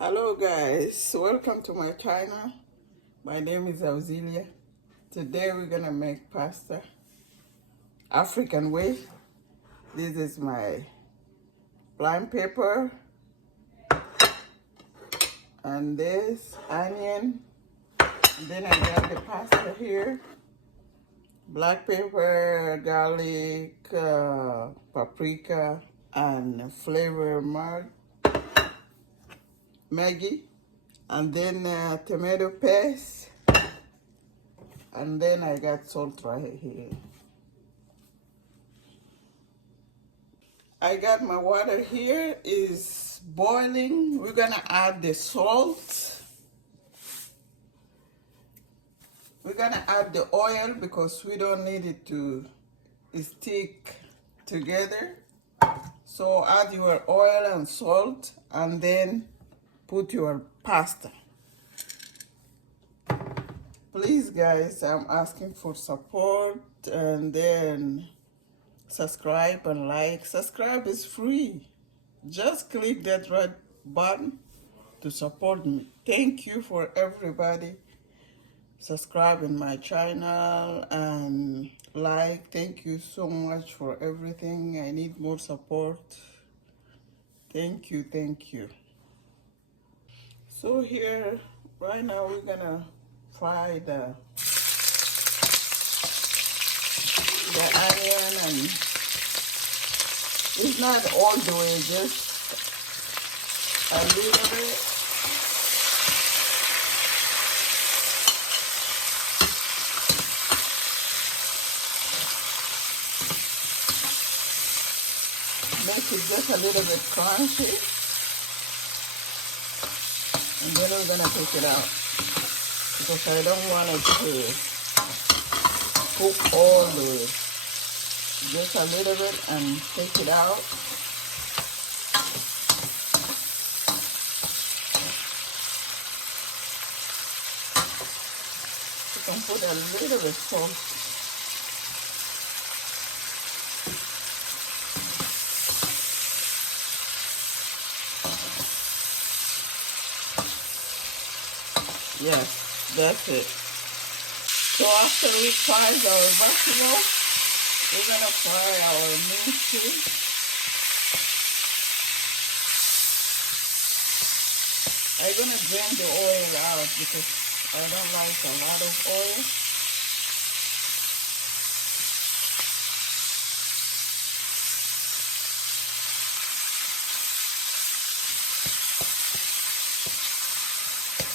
Hello guys, welcome to my channel. My name is Auxilia. Today we're gonna make pasta African way. This is my plain pepper and this onion. And then I got the pasta here. Black pepper, garlic, paprika, and flavor Maggi. And then tomato paste. And then I got salt right here. I got my water here is boiling. We're gonna add the salt. We're gonna add the oil because we don't need it to stick together. So add your oil and salt and then put your pasta. Please guys, I'm asking for support and then subscribe and like. Subscribe is free. Just click that red button to support me. Thank you for everybody subscribing my channel and like. Thank you so much for everything. I need more support. Thank you, thank you. So here, right now we're gonna fry the onion, and it's not all the way, just a little bit. Make it just a little bit crunchy, and then we're gonna take it out because I don't want it to cook all the way. Just a little bit and take it out. You can put a little bit salt. Yes, that's it. So after we fry our vegetable, we're gonna fry our meat too. I'm gonna drain the oil out because I don't like a lot of oil.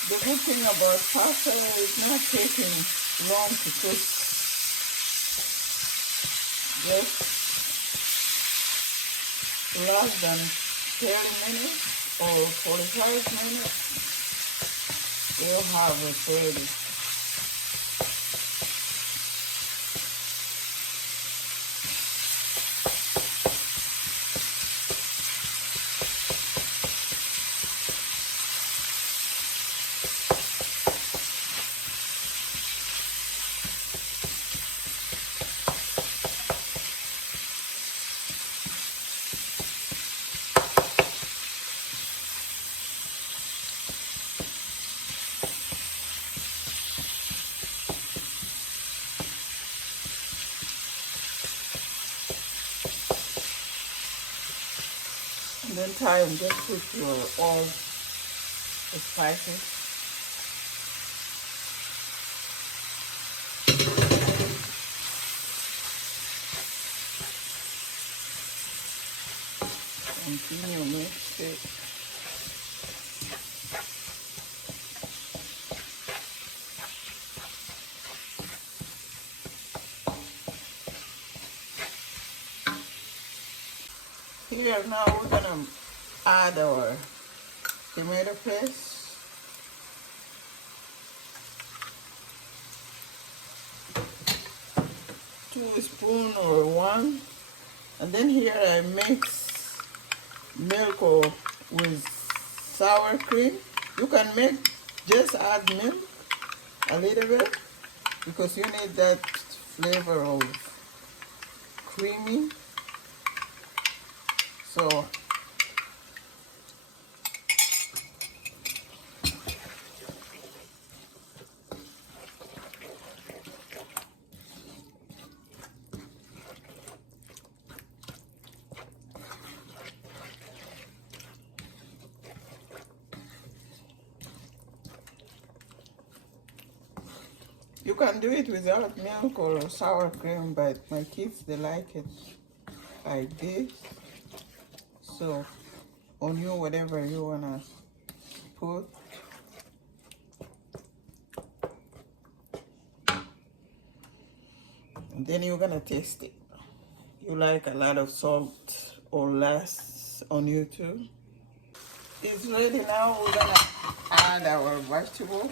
The good thing about pasta is not taking long to cook. Just less than 30 minutes or 45 minutes, we'll have it ready. And then try and just put your all the spices. Continue mix it. Here now we're gonna add our tomato paste. Two spoons or one. And then here I mix milk or with sour cream. You can just add milk a little bit because you need that flavor of creamy. So You can do it without milk or sour cream, but my kids, they like it like this. So on you, whatever you wanna put. And then you're gonna taste it. You like a lot of salt or less on you too. It's ready now. We're gonna add our vegetable.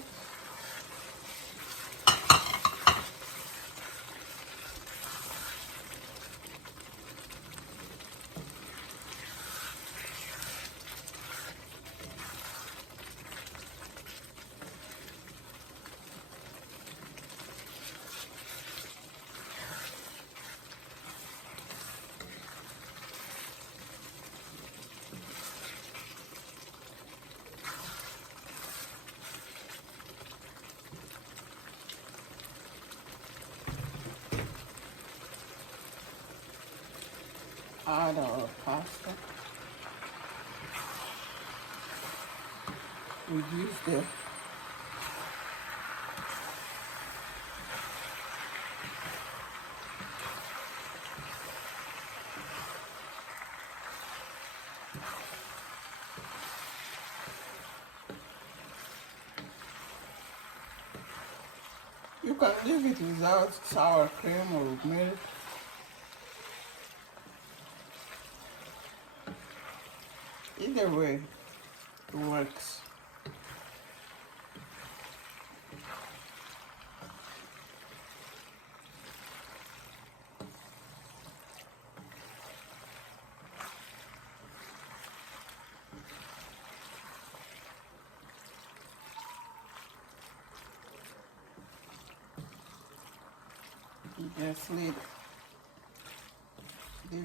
Add our pasta. Reduce the You can leave it without sour cream or milk. Either way, it works. You just leave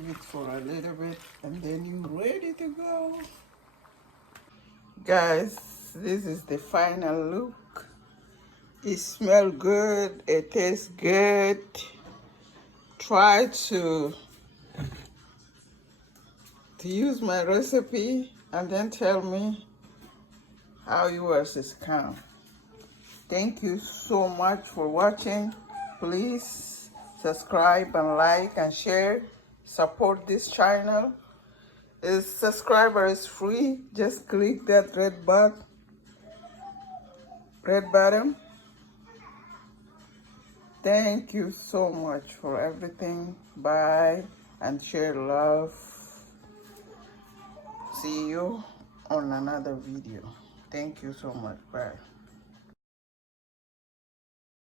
it for a little bit and then you're ready to go. Guys, this is the final look. It smells good, it tastes good. Try to use my recipe and then tell me how yours is come. Thank you so much for watching. Please subscribe and like and share. Support this channel. Subscriber is free. Just click that red button. Thank you so much for everything. Bye and share love. See you on another video. Thank you so much. Bye.